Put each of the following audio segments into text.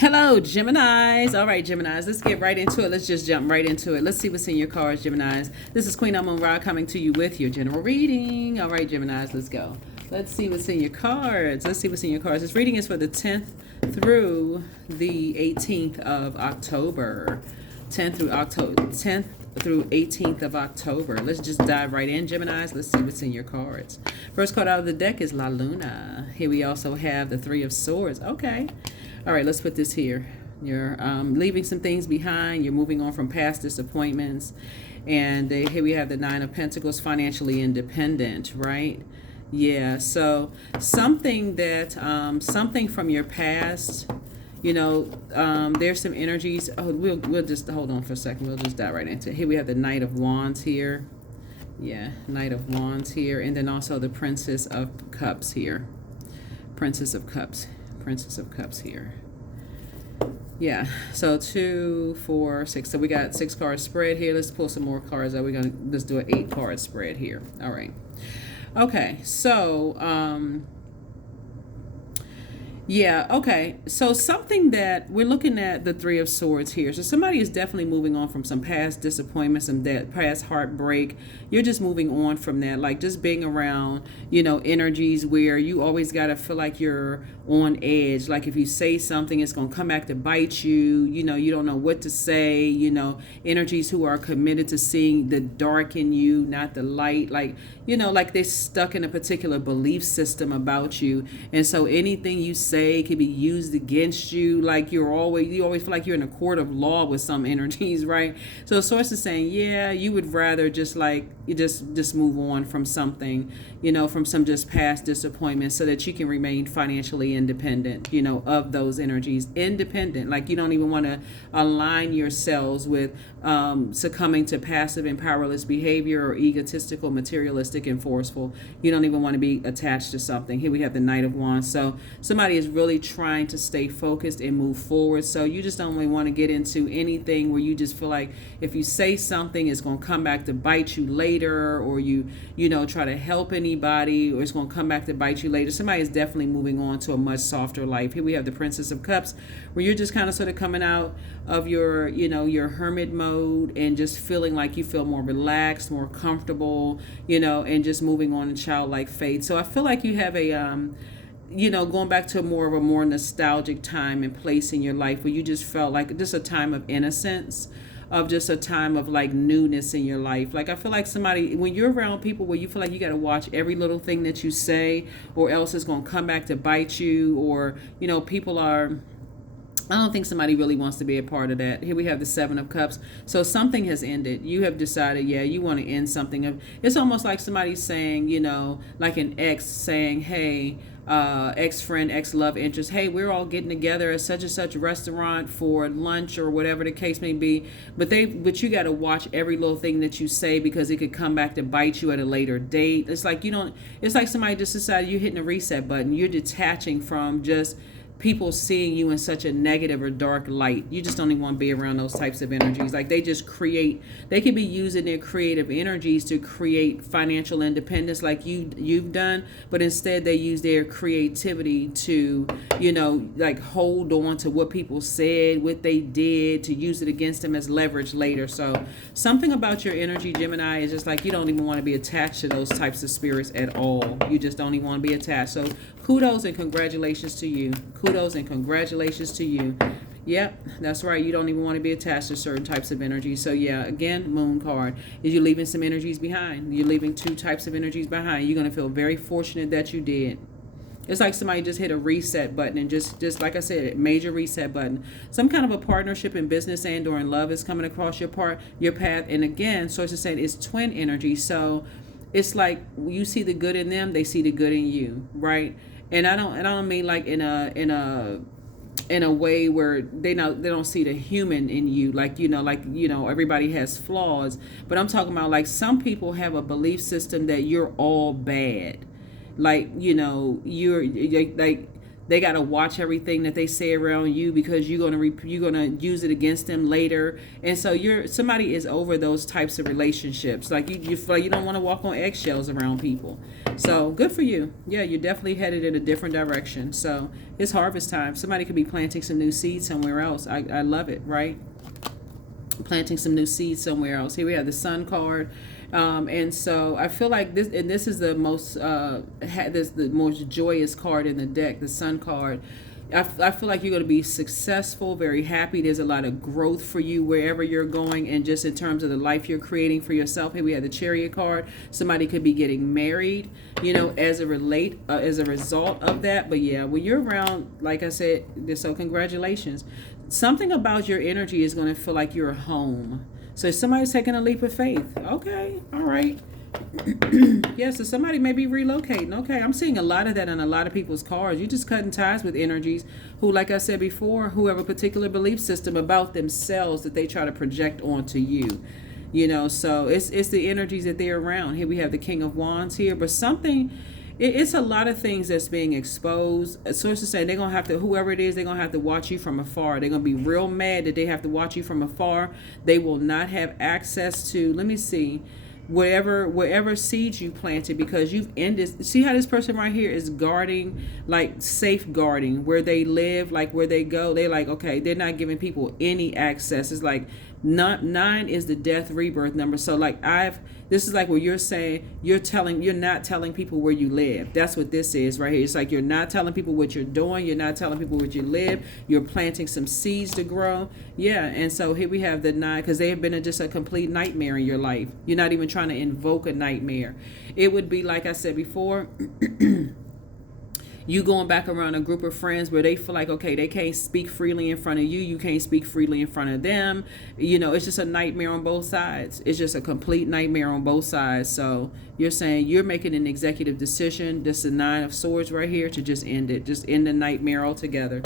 Hello, Geminis. All right, Geminis, let's get right into it. Let's just jump right into it. Let's see what's in your cards, Geminis. This is Queen Amun Ra coming to you with your general reading. All right, Geminis, let's go. Let's see what's in your cards. Let's see what's in your cards. This reading is for the 10th through the 18th of October. 10th through 18th of October. Let's just dive right in, Geminis. Let's see what's in your cards. First card out of the deck is La Luna. Here we also have the Three of Swords. Okay. All right, let's put this here. You're leaving some things behind. You're moving on from past disappointments. And here we have the Nine of Pentacles, financially independent, right? Yeah, so something that, something from your past, you know, there's some energies. Oh, we'll just, hold on for a second. We'll just dive right into it. Here we have the Knight of Wands here. Yeah, Knight of Wands here. And then also the Princess of Cups here. Princess of Cups here. Yeah, so 2, 4, 6. So we got 6 cards spread here. Let's pull some more cards out. Let's do an 8 card spread here. All right. Okay, so yeah, okay. So something that we're looking at the Three of Swords here. So somebody is definitely moving on from some past disappointments, some past heartbreak. You're just moving on from that, like just being around, you know, energies where you always got to feel like you're on edge. Like if you say something, it's going to come back to bite you. You know, you don't know what to say, you know, energies who are committed to seeing the dark in you, not the light. Like, you know, like they're stuck in a particular belief system about you. And so anything you say can be used against you. Like you always feel like you're in a court of law with some energies, right? So the source is saying, yeah, you would rather just like you just move on from something, you know, from some just past disappointment, so that you can remain financially independent, you know, of those energies. Independent, like you don't even want to align yourselves with succumbing to passive and powerless behavior or egotistical, materialistic, and forceful. You don't even want to be attached to something. Here we have the Knight of Wands. So somebody is really trying to stay focused and move forward. So you just don't really want to get into anything where you just feel like if you say something, it's going to come back to bite you later, or you know, try to help anybody, or it's going to come back to bite you later. Somebody is definitely moving on to a much softer life. Here we have the Princess of Cups, where you're just kind of sort of coming out of your, you know, your hermit mode and just feeling like you feel more relaxed, more comfortable, you know, and just moving on in childlike faith. So I feel like you have a you know, going back to a more nostalgic time and place in your life where you just felt like just a time of innocence, of just a time of like newness in your life. Like I feel like somebody, when you're around people where you feel like you got to watch every little thing that you say, or else it's going to come back to bite you, or, you know, people are, I don't think somebody really wants to be a part of that. Here we have the Seven of Cups. So something has ended. You have decided, yeah, you want to end something. It's almost like somebody saying, you know, like an ex saying, hey, ex-friend, ex-love interest, hey, we're all getting together at such and such restaurant for lunch or whatever the case may be. But you got to watch every little thing that you say, because it could come back to bite you at a later date. It's like it's like somebody just decided you're hitting a reset button. You're detaching from just people seeing you in such a negative or dark light. You just don't even want to be around those types of energies. Like they can be using their creative energies to create financial independence like you've done, but instead they use their creativity to, you know, like hold on to what people said, what they did, to use it against them as leverage later. So something about your energy, Gemini, is just like you don't even want to be attached to those types of spirits at all. You just don't even want to be attached. So kudos and congratulations to you. Kudos and congratulations to you. Yep, that's right. You don't even want to be attached to certain types of energy. So yeah, again, Moon card is you're leaving some energies behind. You're leaving 2 types of energies behind. You're going to feel very fortunate that you did. It's like somebody just hit a reset button, and just like I said, major reset button. Some kind of a partnership in business and or in love is coming across your path. And again, sources said it's twin energy. So it's like you see the good in them, they see the good in you, right? And I don't mean like in a way where they don't see the human in you, like you know everybody has flaws, but I'm talking about like some people have a belief system that you're all bad, like you know you're like they got to watch everything that they say around you, because you're gonna use it against them later. And so somebody is over those types of relationships. Like you feel like you don't want to walk on eggshells around people. So good for you. Yeah, you're definitely headed in a different direction. So it's harvest time. Somebody could be planting some new seeds somewhere else. I love it, right? Planting some new seeds somewhere else. Here we have the Sun card. And so I feel like this, and this is the most, this the most joyous card in the deck, the Sun card. I feel like you're going to be successful, very happy. There's a lot of growth for you wherever you're going, and just in terms of the life you're creating for yourself. Here we have the Chariot card. Somebody could be getting married, as a result of that. But yeah, when you're around, like I said, so congratulations. Something about your energy is going to feel like you're home. So somebody's taking a leap of faith. Okay, all right. Yeah, so somebody may be relocating. Okay, I'm seeing a lot of that on a lot of people's cards. You're just cutting ties with energies who, like I said before, who have a particular belief system about themselves that they try to project onto you. So it's the energies that they're around. Here we have the King of Wands here, but it's a lot of things that's being exposed. Sources saying they're going to have to, whoever it is, they're going to have to watch you from afar. They're going to be real mad that they have to watch you from afar. They will not have access to, let me see, wherever seeds you planted, because you've ended. See how this person right here is guarding, like safeguarding where they live, like where they go. They're like, okay, they're not giving people any access. It's like nine is the death rebirth number. So like this is like where you're saying you're not telling people where you live. That's what this is right here. It's like you're not telling people what you're doing. You're not telling people where you live. You're planting some seeds to grow. Yeah, and so here we have the 9, because they have been just a complete nightmare in your life. You're not even trying to invoke a nightmare. It would be, like I said before, you going back around a group of friends where they feel like, okay, they can't speak freely in front of you. You can't speak freely in front of them. It's just a nightmare on both sides. It's just a complete nightmare on both sides. So you're saying you're making an executive decision. This is the 9 of Swords right here to just end it. Just end the nightmare altogether.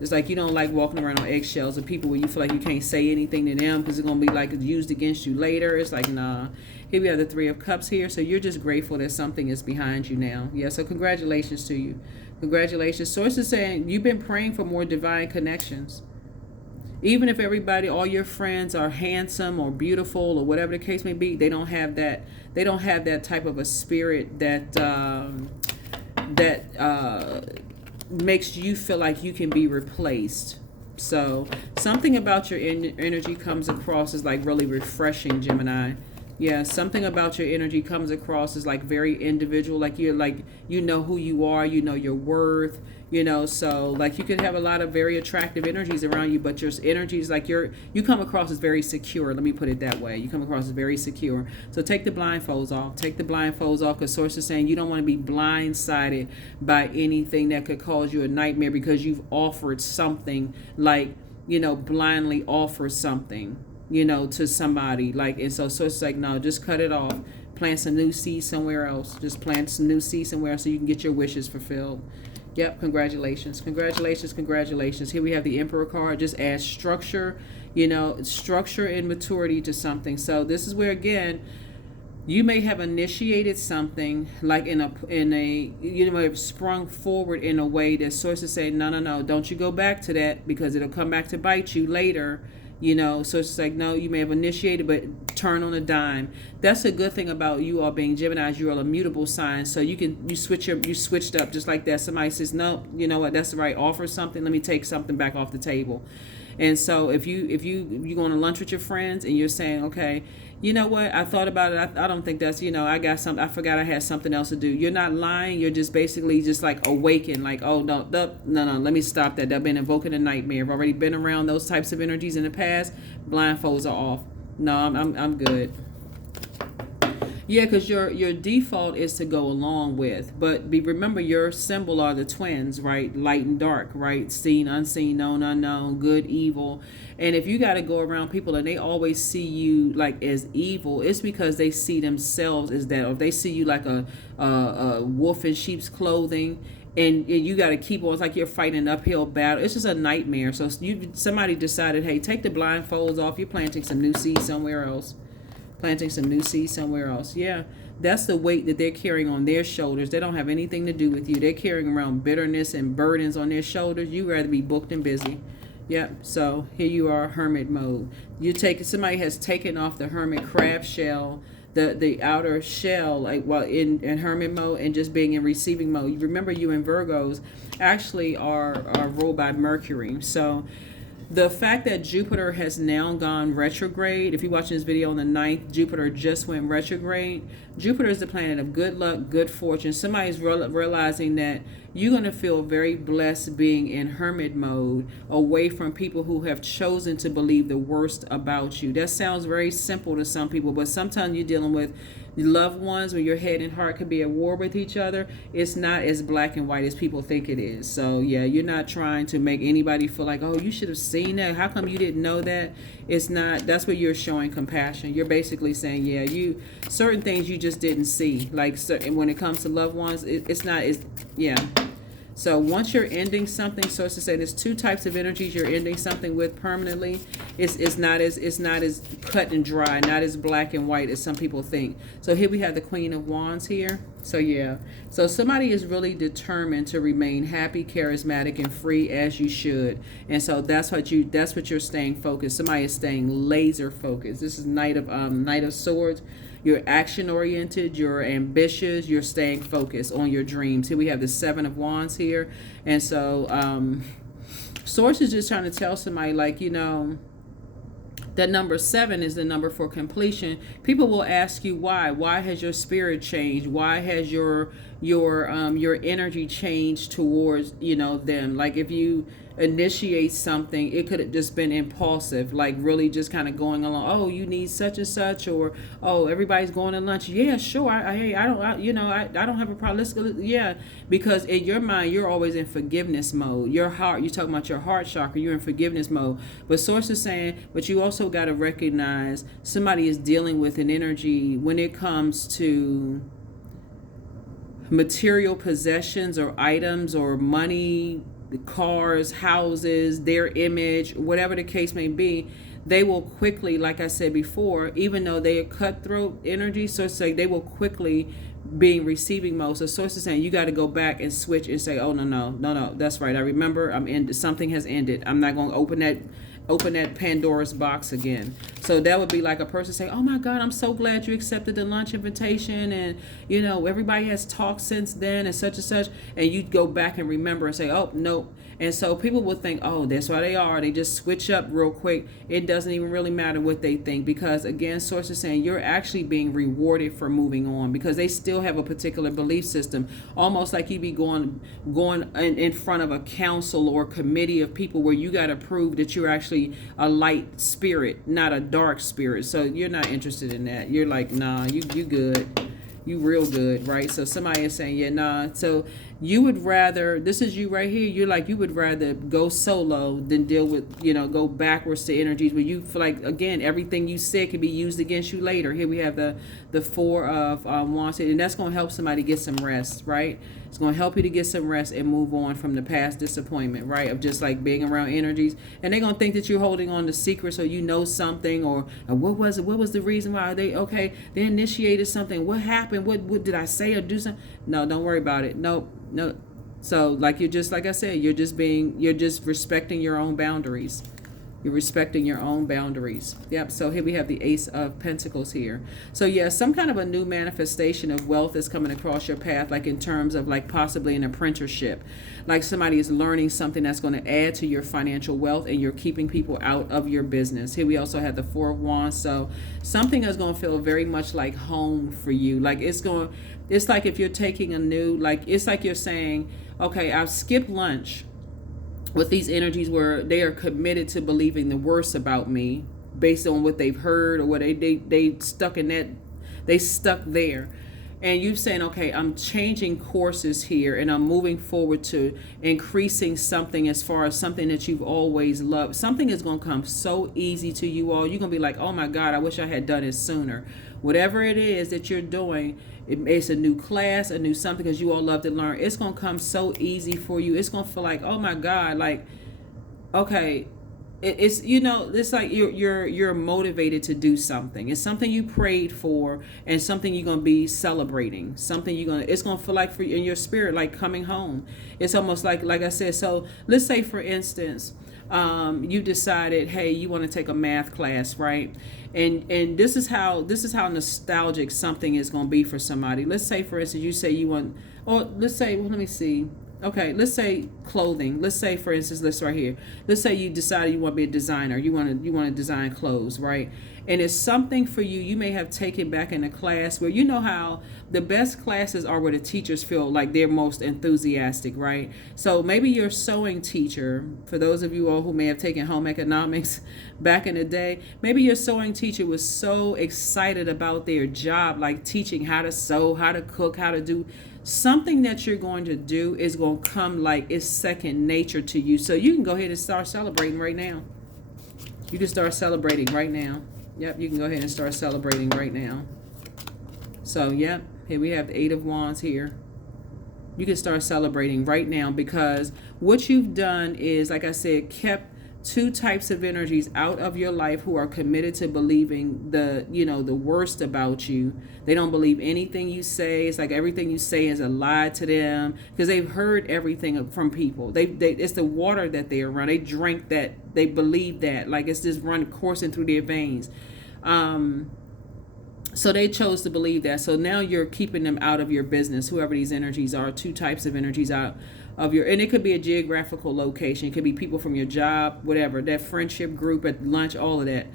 It's like you don't like walking around on eggshells with people where you feel like you can't say anything to them because it's going to be like used against you later. It's like, nah. Here we have the 3 of Cups here. So you're just grateful that something is behind you now. Yeah, so congratulations to you. Congratulations. Sources saying you've been praying for more divine connections. Even if all your friends are handsome or beautiful or whatever the case may be, they don't have that. They don't have that type of a spirit that makes you feel like you can be replaced. So something about your energy comes across as like really refreshing, Gemini. Yeah, something about your energy comes across as like very individual, like you're like, who you are, your worth, so like you could have a lot of very attractive energies around you, but your energy is like you come across as very secure. Let me put it that way. You come across as very secure. So take the blindfolds off. Take the blindfolds off, because source is saying you don't want to be blindsided by anything that could cause you a nightmare because you've offered something, like, blindly offer something, to somebody, like, and so it's like, no, just cut it off. Plant some new seeds somewhere else. Just plant some new seeds somewhere else so you can get your wishes fulfilled. Yep, congratulations. Here we have the Emperor card. Just add structure, structure and maturity to something. So this is where, again, you may have initiated something, like in a you may have sprung forward in a way that sources say, no, don't you go back to that, because it'll come back to bite you later. So it's like, no, you may have initiated, but turn on a dime. That's a good thing about you all being Geminis. You are a mutable sign, so you switched up just like that. Somebody says, no, you know what, that's the right offer something. Let me take something back off the table. And so if you're going to lunch with your friends and you're saying, okay, you know what, I thought about it. I don't think that's, I forgot I had something else to do. You're not lying. You're just basically just like awakened, like, oh, no, let me stop that. I've been invoking a nightmare. I've already been around those types of energies in the past. Blindfolds are off. No, I'm good. Yeah, because your default is to go along with, but remember your symbol are the twins, right? Light and dark, right? Seen, unseen, known, unknown, good, evil. And if you got to go around people and they always see you like as evil, it's because they see themselves as that, or if they see you like a wolf in sheep's clothing. And you got to keep on. It's like you're fighting an uphill battle. It's just a nightmare. So somebody decided, hey, take the blindfolds off. You're planting some new seeds somewhere else. Yeah, that's the weight that they're carrying on their shoulders. They don't have anything to do with you. They're carrying around bitterness and burdens on their shoulders. You rather be booked and busy. Yep. So here you are, hermit mode. Somebody has taken off the hermit crab shell the outer shell, like while in hermit mode and just being in receiving mode. You remember, you in Virgos actually are ruled by Mercury. So the fact that Jupiter has now gone retrograde, if you're watching this video on the 9th, Jupiter just went retrograde. Jupiter is the planet of good luck, good fortune. Somebody's realizing that you're going to feel very blessed being in hermit mode, away from people who have chosen to believe the worst about you. That sounds very simple to some people, but sometimes you're dealing with loved ones when your head and heart could be at war with each other. It's not as black and white as people think it is. So yeah, you're not trying to make anybody feel like, oh, you should have seen that, how come you didn't know that? It's not. That's where you're showing compassion. You're basically saying, yeah, you certain things you just didn't see, like certain, when it comes to loved ones, it's not as, yeah. So once you're ending something, sources say there's two types of energies you're ending something with permanently. It's not as cut and dry, not as black and white as some people think. So here we have the Queen of Wands here. So yeah, so somebody is really determined to remain happy, charismatic, and free, as you should. And so that's what you're staying focused. Somebody is staying laser focused. This is Knight of Swords. You're action oriented, you're ambitious, you're staying focused on your dreams. Here we have the Seven of Wands here. And so Source is just trying to tell somebody, like, you know, that number 7 is the number for completion. People will ask you why. Why has your spirit changed? Why has your energy changed towards, you know, them? Like if you initiate something, it could have just been impulsive, like really just kind of going along. Oh, you need such and such, or oh, everybody's going to lunch. Yeah, sure. I don't have a problem. Let's go. Yeah, because in your mind, you're always in forgiveness mode. Your heart, you're talking about your heart chakra. You're in forgiveness mode. But Source is saying, but you also got to recognize somebody is dealing with an energy when it comes to material possessions or items or money, cars, houses, their image, whatever the case may be. They will quickly, like I said before, even though they are cutthroat energy, so it's like they will quickly be in receiving mode. So Source is saying you got to go back and switch and say, oh, no, that's right. I remember something has ended. I'm not going to open that Pandora's box again. So that would be like a person saying, oh my God, I'm so glad you accepted the lunch invitation, and you know, everybody has talked since then and such, and you go back and remember and say, oh, nope. And so people will think, oh, that's why they just switch up real quick. It doesn't even really matter what they think, because again, Source is saying you're actually being rewarded for moving on, because they still have a particular belief system, almost like you be going in front of a council or committee of people where you got to prove that you're actually a light spirit, not a dark spirit. So you're not interested in that. You're like, nah, you good. You real good, right? So somebody is saying, yeah, nah. So you would rather, this is you right here, you're like, you would rather go solo than deal with, go backwards to energies where you feel like, again, everything you said can be used against you later. Here we have the Four of Wands, and that's going to help somebody get some rest, right? It's going to help you to get some rest and move on from the past disappointment, right? Of just like being around energies. And they're going to think that you're holding on to secrets, or you know something, or what was it? What was the reason why they initiated something? What happened? What did I say or do something? No, don't worry about it. No. So like you're just, like I said, you're just respecting your own boundaries. You're respecting your own boundaries. Yep. So here we have the Ace of Pentacles here. So yeah, some kind of a new manifestation of wealth is coming across your path, like in terms of like possibly an apprenticeship. Like somebody is learning something that's going to add to your financial wealth, and you're keeping people out of your business. Here we also have the Four of Wands. So something is going to feel very much like home for you. Like it's like if you're taking it's like you're saying, okay, I've skipped lunch with these energies where they are committed to believing the worst about me based on what they've heard, or what they stuck in that, they stuck there. And you saying, okay, I'm changing courses here, and I'm moving forward to increasing something as far as something that you've always loved. Something is going to come so easy to you all. You're going to be like, oh my God, I wish I had done it sooner. Whatever it is that you're doing, it's a new class, a new something, because you all love to learn. It's going to come so easy for you. It's going to feel like, oh my God, like, okay, it's like you're motivated to do something. It's something you prayed for, and something you're going to be celebrating. Something it's going to feel like for you in your spirit, like coming home. It's almost like I said. So let's say, for instance, You decided, hey, you want to take a math class, right? And this is how nostalgic something is going to be for somebody. Let's say, for instance, you say you want, or let's say, well, let me see. Okay, let's say clothing. Let's say, for instance, this right here. Let's say you decided you want to be a designer. You want to design clothes, right? And it's something for you. You may have taken back in a class where you know how the best classes are where the teachers feel like they're most enthusiastic, right? So maybe your sewing teacher, for those of you all who may have taken home economics back in the day, maybe your sewing teacher was so excited about their job, like teaching how to sew, how to cook, how to do something that you're going to do is going to come like it's second nature to you. So you can go ahead and start celebrating right now. You can start celebrating right now. Yep, you can go ahead and start celebrating right now. So, yep, here we have the Eight of Wands here. You can start celebrating right now because what you've done is, like I said, kept two types of energies out of your life who are committed to believing the worst about you. They don't believe anything you say. It's like everything you say is a lie to them because they've heard everything from people. They it's the water that they are around. They drink that. They believe that. Like it's just coursing through their veins. So they chose to believe that. So now you're keeping them out of your business, whoever these energies are, two types of energies out of your, and it could be a geographical location. It could be people from your job, whatever, that friendship group at lunch, all of that.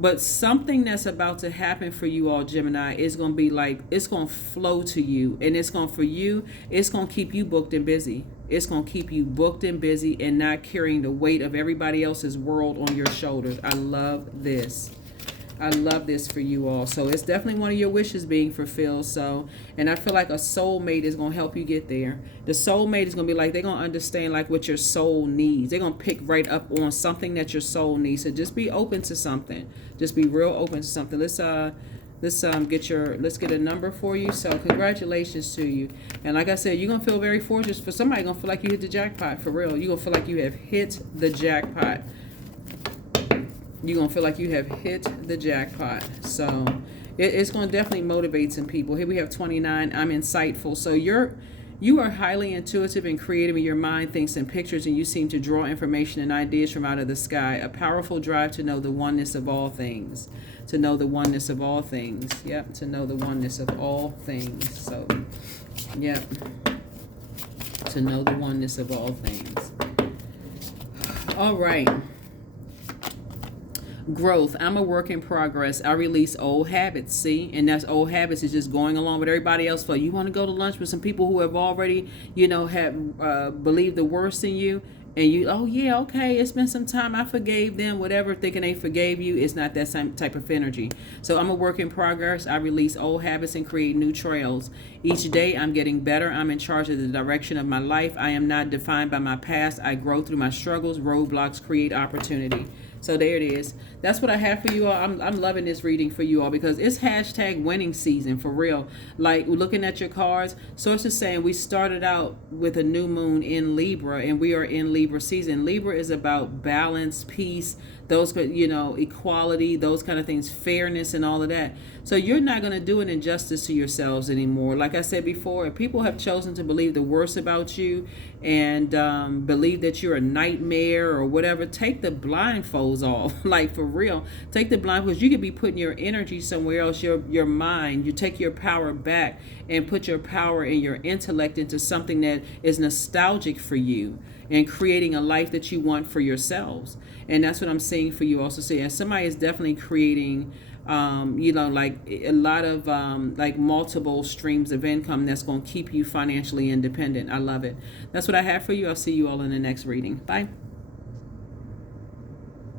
But something that's about to happen for you all, Gemini, is going to be like, it's going to flow to you. And it's going to keep you booked and busy. It's going to keep you booked and busy and not carrying the weight of everybody else's world on your shoulders. I love this. I love this for you all. So it's definitely one of your wishes being fulfilled. So, and I feel like a soulmate is going to help you get there. The soulmate is going to be like, they're going to understand like what your soul needs. They're going to pick right up on something that your soul needs. So just be open to something. Just be real open to something. Let's get a number for you. So congratulations to you. And like I said, you're going to feel very fortunate. For somebody, going to feel like you hit the jackpot for real. You're going to feel like you have hit the jackpot. You're going to feel like you have hit the jackpot. So it's going to definitely motivate some people. Here we have 29. I'm insightful. So you are highly intuitive and creative, and your mind thinks in pictures, and you seem to draw information and ideas from out of the sky. A powerful drive to know the oneness of all things. To know the oneness of all things. Yep, to know the oneness of all things. So, yep. To know the oneness of all things. All right. Growth. I'm a work in progress. I release old habits. See, and that's old habits is just going along with everybody else. For you want to go to lunch with some people who have already, have believed the worst in you, and you, oh yeah, okay, it's been some time, I forgave them, whatever, thinking they forgave you. It's not that same type of energy. So I'm a work in progress. I release old habits and create new trails. Each day I'm getting better. I'm in charge of the direction of my life. I am not defined by my past. I grow through my struggles. Roadblocks create opportunity. So there it is. That's what I have for you all. I'm loving this reading for you all because it's hashtag winning season for real. Like looking at your cards, source is saying we started out with a new moon in Libra and we are in Libra season. Libra is about balance, peace, those, equality, those kind of things, fairness and all of that. So you're not going to do an injustice to yourselves anymore. Like I said before, if people have chosen to believe the worst about you and believe that you're a nightmare or whatever, take the blindfolds off. Like for real, take the blindfolds. You could be putting your energy somewhere else, your mind. You take your power back and put your power and your intellect into something that is nostalgic for you and creating a life that you want for yourselves. And that's what I'm saying for you also. Saying somebody is definitely creating like a lot of like multiple streams of income that's going to keep you financially independent. I love it. That's what I have for you. I'll see you all in the next reading. Bye.